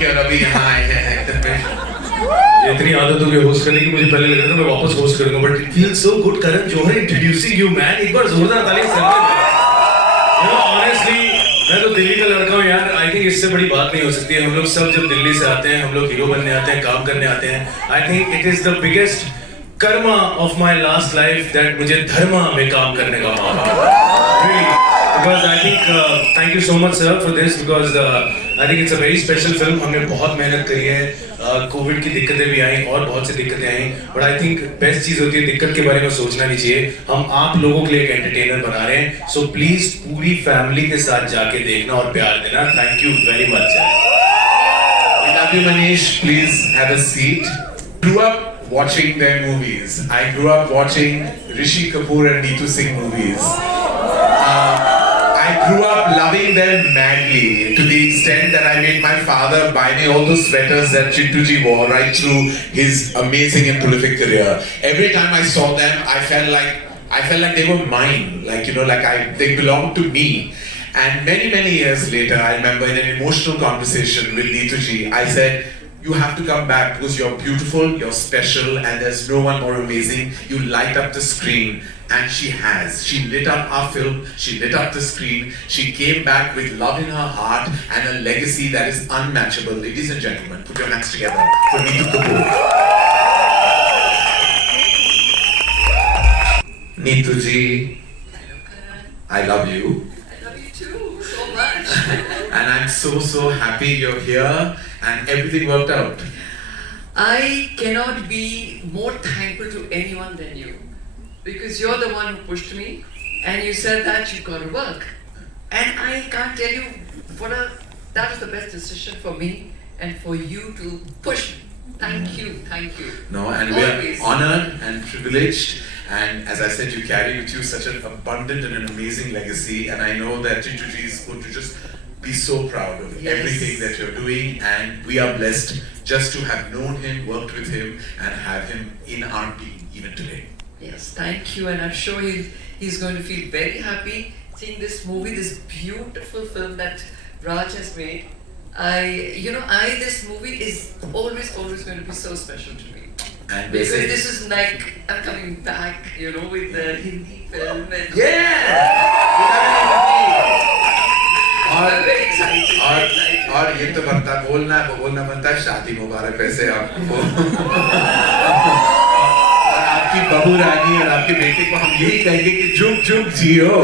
के और अभी यहाँ आए हैं एक्टर में। इतनी आदत हो गई होस्ट करने की, मुझे पहले लग रहा था मैं वापस होस्ट करूंगा, but it feels so good. Karan Johar introducing you man, एक बार जोरदार ताली से ऑनेस्टली मैं तो दिल्ली का लड़का हूँ यार। आई थिंक इससे बड़ी बात नहीं हो सकती है। हम लोग सब जब दिल्ली से आते हैं, हम लोग हीरो बनने आते हैं, काम करने आते हैं। I think it is the biggest Karma of my last life that मुझे धर्मा में काम करने का मौका really, because I think thank you so much sir for this because I think it's a very special film। हमने बहुत मेहनत करी है, कोविड की दिक्कतें भी आई और बहुत सी दिक्कतें आई, बट आई थिंक बेस्ट चीज होती है दिक्कत के बारे में सोचना नहीं चाहिए। हम आप लोगों के लिए एक एंटरटेनर बना रहे हैं, सो प्लीज पूरी फैमिली के साथ जाके देखना और प्यार देना। Thank you very much. I love you Manish, please have a seat. Grew up watching their movies. I grew up watching Rishi Kapoor and Neetu Singh movies. I grew up loving them madly to the extent that I made my father buy me all those sweaters that Jugjugg Jeeyo wore right through his amazing and prolific career. Every time I saw them, I felt like they were mine, they belonged to me. And many years later, I remember in an emotional conversation with Neetu ji, I said, you have to come back because you're beautiful, you're special, and there's no one more amazing. You light up the screen. And she has. She lit up our film, she lit up the screen, she came back with love in her heart and a legacy that is unmatchable. Ladies and gentlemen, put your hands together for Neetu Kapoor. Neetu ji, I love you. I love you too, so much. And I'm so happy you're here and everything worked out. I cannot be more thankful to anyone than you. Because you're the one who pushed me and you said that you've got to work. And I can't tell you that was the best decision for me and for you to push me. Thank you. No, and always. We are honored and privileged. And as I said, you carry with you such an abundant and an amazing legacy. And I know that Jugjugg is going to just be so proud of everything that you're doing. And we are blessed just to have known him, worked with him, and have him in our being even today. Yes, thank you, and I'm sure he's going to feel very happy seeing this movie, this beautiful film that Raj has made. This movie is always going to be so special to me. And because this is like I'm coming back, with the Hindi film. And I'm very excited. और ये तो बोलना बनता है शादी मुबारक वैसे आपको आपकी बहू रानी और आपके बेटे को हम यही कहेंगे कि जुग जियो।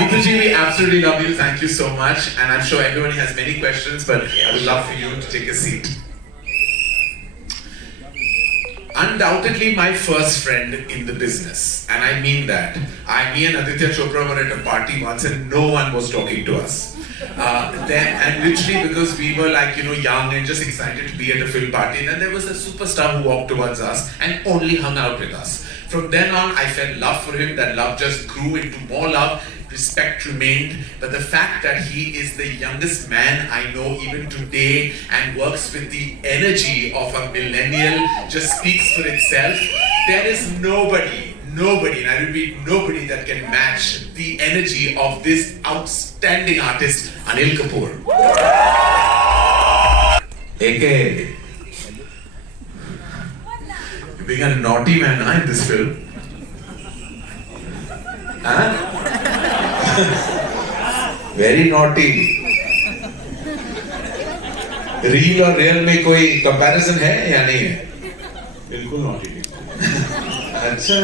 Neetu ji, we absolutely love you. Thank you so much. And I'm sure everyone has many questions, but I would love for you to take a seat. Undoubtedly my first friend in the business, and I mean that. Me and Aditya Chopra were at a party once and no one was talking to us. And literally because we were young and just excited to be at a film party, and then there was a superstar who walked towards us and only hung out with us. From then on I felt love for him, that love just grew into more love, respect remained, but the fact that he is the youngest man I know even today and works with the energy of a millennial just speaks for itself. There is nobody, and I repeat, nobody that can match the energy of this outstanding artist, Anil Kapoor. AK, you're being a naughty man, in this film. Very naughty. Reel और real में कोई comparison है या नहीं है? बिल्कुल naughty. अच्छा,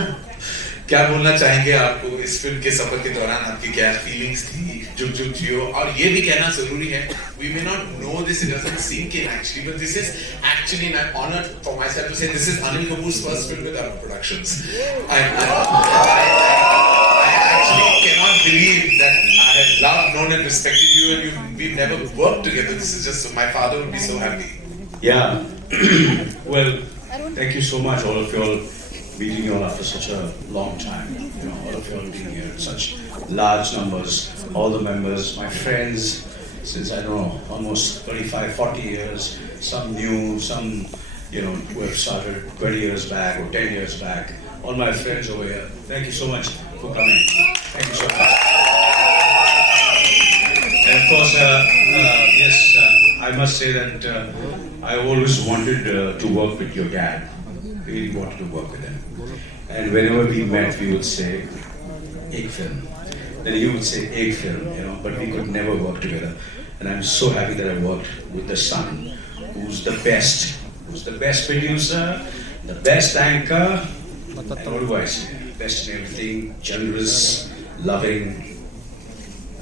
क्या बोलना चाहेंगे आपको इस फिल्म के सफर के दौरान? आपकी क्या फीलिंग्स थी जुगजुग जियो? और ये भी कहना जरूरी है, we may not know this, it doesn't sink in actually, but this is actually, and I'm honored for myself to say, this is Anil Kapoor's first film with Arun Productions. I actually cannot believe that I have loved, known and respected you, and we've never worked together. This is just, my father would be so happy. Yeah. Well, thank you so much, all of you all, meeting you all after such a long time. All of you all being here in such large numbers, all the members, my friends, since I know almost 35, 40 years, some new, some who have started 20 years back or 10 years back. All my friends over here, thank you so much for coming. Thank you so much. And of course, yes, I must say that I always wanted to work with your dad. Really wanted to work with him. And whenever we met, we would say, "Ek film." Then he would say, "Ek film," you know. But we could never work together. And I'm so happy that I worked with the son, who's the best producer, the best anchor. And what do I say? Best in everything, generous, loving.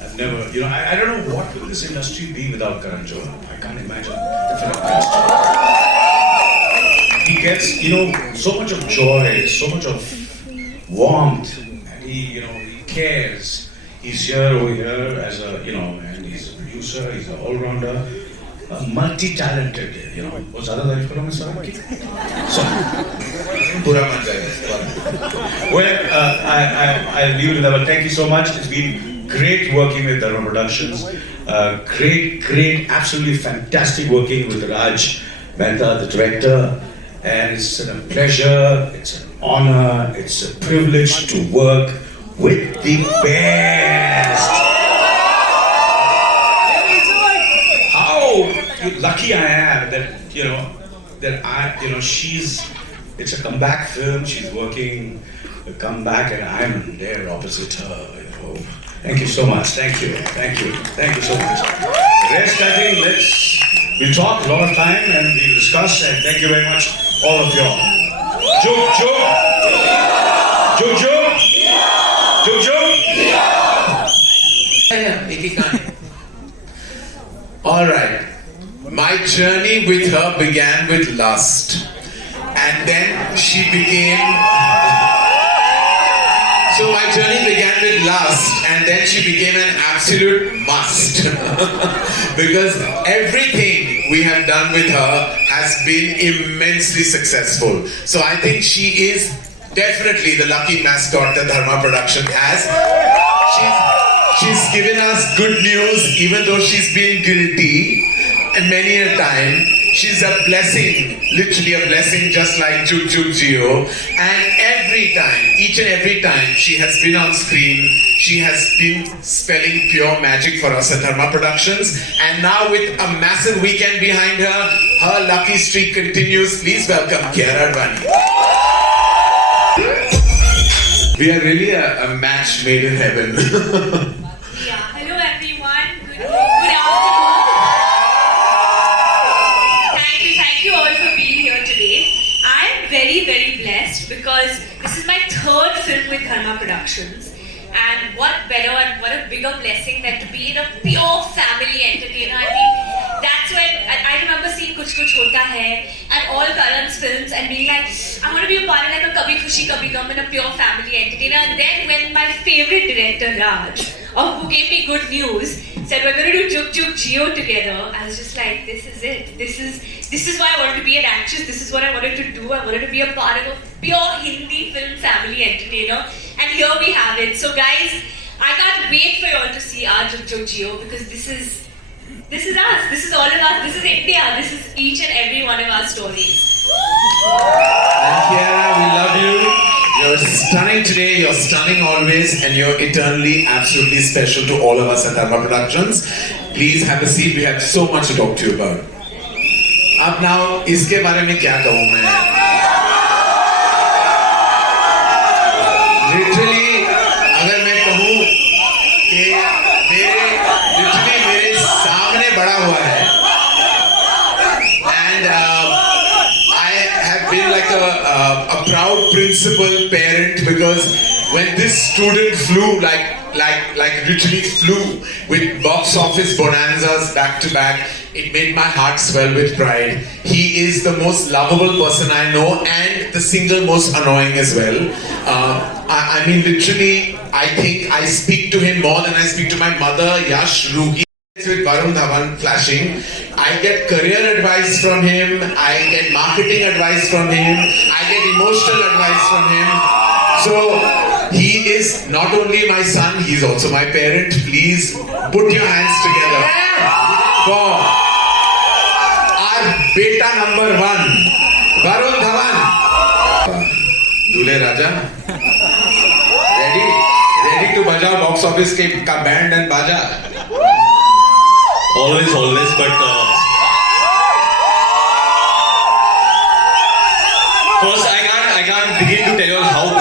I've never, you know, I don't know what will this industry be without Karan Johar. I can't imagine the film industry. He gets, you know, so much of joy, so much of warmth, and he cares. He's here over here as a, and he's a producer, he's an all-rounder, multi-talented, वो ज़्यादा तारीफ करो मैं साहब की? पूरा मान जाएगा। Well, I leave it with that. But thank you so much. It's been great working with Dharma Productions. Great, absolutely fantastic working with Raj Mehta, the director. And it's a pleasure, it's an honor, it's a privilege to work with the best. How lucky I am that it's a comeback film. She's working a comeback, and I'm there opposite her. Thank you so much. Thank you so much. Rest, I think we'll talk a lot of time and we'll discuss. And thank you very much, all of y'all. Jugjugg. Jugjugg. Jugjugg. All right. My journey with her began with lust, and then she became. So my journey began with lust, and then she became an absolute must. Because everything we have done with her has been immensely successful. So I think she is definitely the lucky mascot that Dharma Production has. She's given us good news, even though she's been guilty many a time. She's a blessing, literally a blessing, just like Jugjugg Jeeyo. And every time, each and every time she has been on screen, she has been spelling pure magic for us at Dharma Productions. And now with a massive weekend behind her, her lucky streak continues. Please welcome Kiara Advani. We are really a match made in heaven. Hello everyone. Good afternoon. Thank you all for being here today. I am very, very blessed because this is my third film with Dharma Productions. And what better and what a bigger blessing than to be in a pure family entertainer. I think that's when I remember seeing Kuch Kuch Hota Hai and all Karan's films and being like, I want to be a part of like a Kabhi Khushi Kabhi Gham and a pure family entertainer. And then when my favorite director Raj, who gave me good news, said we're going to do Jugjugg Jeeyo together, I was just like, this is it. This is why I wanted to be an actress. This is what I wanted to do. I wanted to be a part of a pure Hindi film family entertainer. And here we have it. So guys, I can't wait for you all to see our Jugjugg Jeeyo because this is us. This is all of us. This is India. This is each and every one of our stories. And Kiara, we love you. You're stunning today, you're stunning always, and you're eternally, absolutely special to all of us at Dharma Productions. Please have a seat. We have so much to talk to you about. अब now, इसके बारे में क्या कहूँ मैं? Literally, अगर मैं कहूँ कि मेरे सामने बड़ा हुआ है, and I have been like a proud principal parent because when this student flew like literally flew with box office bonanzas back to back, it made my heart swell with pride. He is the most lovable person I know and the single most annoying as well. I mean literally, I think I speak to him more than I speak to my mother, Yash, Ruhi. With Varun Dhawan flashing, I get career advice from him, I get marketing advice from him, I get emotional advice from him. So he is not only my son, he is also my parent. Please put your hands together for our beta number 1, Varun Dhawan. Dule Raja, ready to baja box office ka band and baja. Always, but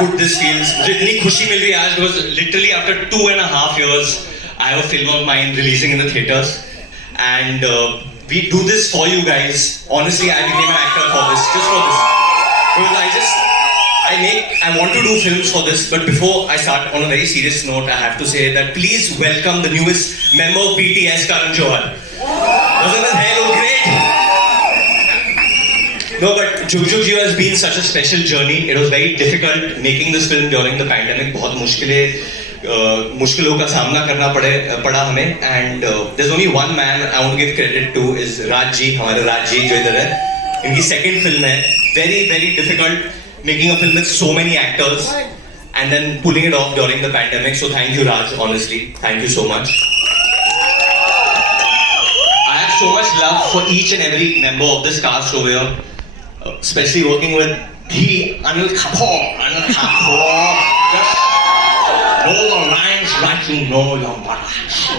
good this feels. मुझे इतनी खुशी मिल रही है आज because literally after 2.5 years I have a film of mine releasing in the theaters and we do this for you guys. Honestly, I became an actor for this, just for this. Because I want to do films for this, but before I start on a very serious note, I have to say that please welcome the newest member of BTS, Karan Johar. Wasn't his hair look great? No, but Jugjugg Jeeyo has been such a special journey. It was very difficult making this film during the pandemic. बहुत मुश्किलों का सामना करना पड़ा हमें. And there's only one man I want to give credit to is Raj ji, हमारे Raj ji जो इधर है. इनकी second film है. Very very difficult making a film with so many actors and then pulling it off during the pandemic. So thank you Raj, honestly, thank you so much. I have so much love for each and every member of this cast over here. Especially working with Anil Kapoor. Just know the lines like you know your mother.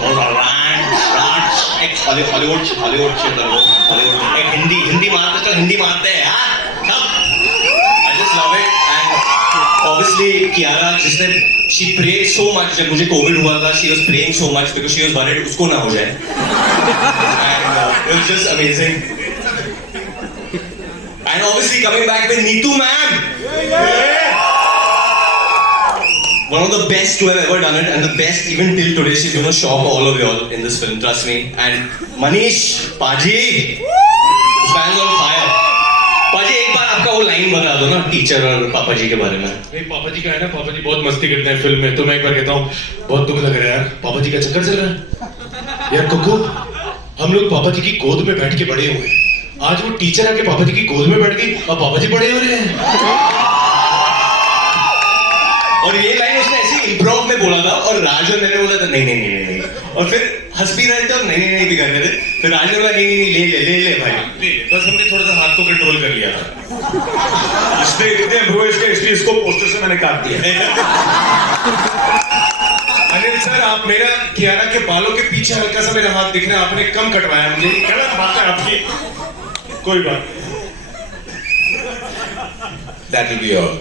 Know the lines, Raj. एक Hollywood क्षेत्र में एक हिंदी मारते हैं यार. I just love it. And obviously Kiara, she prayed so much. जब मुझे COVID हुआ था, she was praying so much because she was worried उसको ना हो जाए. And it was just amazing. And obviously coming back with Neetu ma'am. One of the best to have ever done it, and the best even till today. She's going to shock all of y'all in this film, trust me. And Manish, Paji, this man's on fire. Paji, एक बार आपका वो line बता दो ना teacher और पापा जी के बारे में. पापा जी का है ना, पापा जी बहुत मस्ती करते हैं फिल्म में, तो मैं एक बार कहता हूँ बहुत दुख लग रहा है यार, पापा जी का चक्कर चल रहा है यार. कुकू, हम लोग पापा जी की गोद में बैठ के बड़े हुए, आज वो टीचर आके पापा जी की गोद में बैठ गई और पापा जी बड़े हो रहे हैं. और ये लाइन उसने ऐसे इम्प्रोव में बोला था और राज और मैंने बोला था नहीं, और फिर हंस भी रहे थे और नहीं भी कर रहे थे. फिर राज ने बोला नहीं ले भाई, बस हमने थोड़ा सा हाथ को कंट्रोल कर लिया था. इसलिए इतने हुए इसको पोस्टर से मैंने काट दिया. अनिल सर, आप मेरा कियारा के बालों के पीछे हल्का सा मेरा हाथ दिख रहा है, आपने कम कटवाया मुझे. गलत बात है आपकी, कोई बात. That will be all.